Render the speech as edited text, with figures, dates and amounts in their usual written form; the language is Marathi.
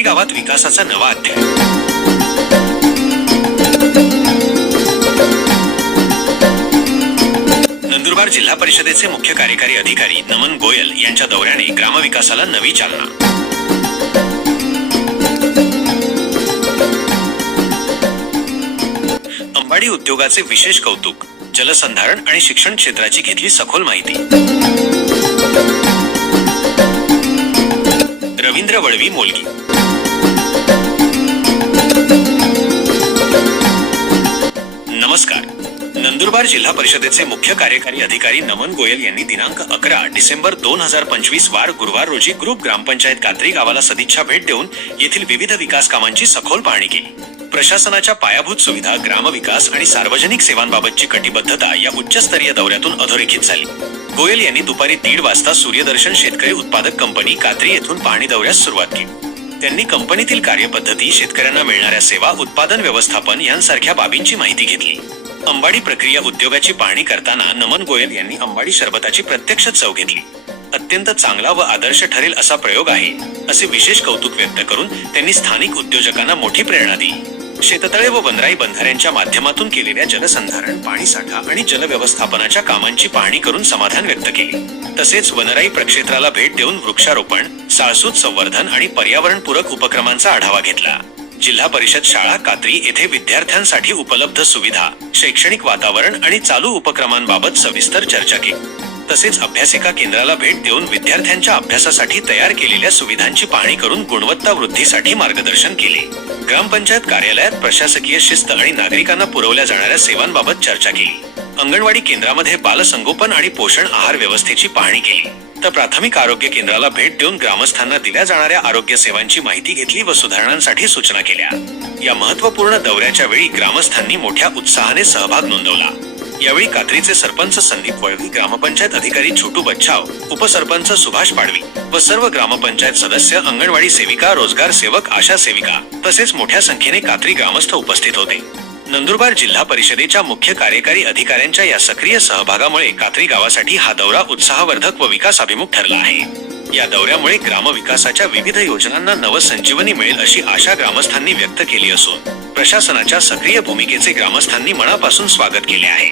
कात्री गावात विकासाचा नवा अध्याय। नंदुरबार जिल्हा परिषदेचे मुख्य कार्यकारी अधिकारी नमन गोयल यांच्या दौऱ्याने ग्रामविकासाला नवी चालना। अंबाडी उद्योगाचे विशेष कौतुक, जलसंधारण आणि शिक्षण क्षेत्राची घेतली सखोल माहिती। रवींद्र वळवी मोलगी। नमस्कार। नंदुरबार जिल्हा परिषदेचे मुख्य कार्यकारी अधिकारी नमन गोयल यांनी दिनांक 11 डिसेंबर 2025 वार गुरुवार रोजी ग्रुप ग्रामपंचायत कात्री गावाला सदिच्छा भेट देऊन येथील विविध विकास कामांची सखोल पाहणी केली। प्रशासनाच्या पायाभूत सुविधा, ग्रामविकास आणि सार्वजनिक सेवांबाबतची कटिबद्धता या उच्चस्तरीय दौऱ्यातून अधोरेखित झाली। गोयल यांनी दुपारी 1:30 वाजता सूर्यदर्शन शेतकरी उत्पादक कंपनी कात्री येथून पाहणी दौऱ्यास सुरुवात केली। त्यांनी कंपनीतील कार्यपद्धती, शेतकऱ्यांना मिळणाऱ्या सेवा, उत्पादन व्यवस्थापन यांसारख्या बाबींची माहिती घेतली। अंबाडी प्रक्रिया उद्योगाची पाहणी करताना नमन गोयल यांनी अंबाडी सरबताची प्रत्यक्ष चव घेतली। अत्यंत चांगला व आदर्श ठरेल असा प्रयोग आहे, असे विशेष कौतुक व्यक्त करून त्यांनी स्थानिक उद्योजकांना मोठी प्रेरणा दिली। शेततळे व वनराई बंधाऱ्यांच्या माध्यमातून केलेल्या जलसंधारण, पाणीसाठा आणि जलव्यवस्थापनाच्या कामांची पाहणी करून समाधान व्यक्त केले। तसेच वनराई प्रक्षेत्राला भेट देऊन वृक्षारोपण, साळसूत संवर्धन आणि पर्यावरणपूरक उपक्रमांचा आढावा घेतला। जिल्हा परिषद शाळा कात्री येथे विद्यार्थ्यांसाठी उपलब्ध सुविधा, शैक्षणिक वातावरण आणि चालू उपक्रमांबाबत सविस्तर चर्चा केली। तसेच अभ्यासिका केंद्राला भेट देऊन विद्यार्थ्यांच्या अभ्यासासाठी तयार केलेल्या सुविधांची पाहणी करून गुणवत्ता वृद्धीसाठी मार्गदर्शन केले। ग्रामपंचायत कार्यालयात प्रशासकीय शिस्त आणि नागरिकांना पुरवल्या जाणाऱ्या सेवांबाबत चर्चा केली। अंगणवाडी केंद्रामध्ये बालसंगोपन आणि पोषण आहार व्यवस्थेची पाहणी केली। तर प्राथमिक आरोग्य केंद्राला भेट देऊन ग्रामस्थांना दिल्या जाणाऱ्या आरोग्य सेवांची माहिती घेतली व सुधारणांसाठी सूचना केल्या। या महत्त्वपूर्ण दौऱ्याच्या वेळी ग्रामस्थांनी मोठ्या उत्साहाने सहभाग नोंदवला। यावेळी कात्रीचे सरपंच संदीप वळवी, ग्रामपंचायत अधिकारी छोटू बच्छाव, उपसरपंच सुभाष पाडवी व सर्व ग्रामपंचायत सदस्य, अंगणवाडी सेविका, रोजगार सेवक, आशा सेविका तसेच मोठ्या संख्येने कात्री ग्रामस्थ उपस्थित होते। नंदुरबार जिल्हा परिषदेच्या मुख्य कार्यकारी अधिकाऱ्यांच्या या सक्रिय सहभागामुळे कात्री गावासाठी हा दौरा उत्साहवर्धक व विकासाभिमुख ठरला आहे। या दौऱ्यामुळे ग्रामविकासाच्या विविध योजनांना नवसंजीवनी मिळेल अशी आशा ग्रामस्थांनी व्यक्त केली असून प्रशासनाच्या सक्रिय भूमिकेचे ग्रामस्थांनी मनापासून स्वागत केले आहे।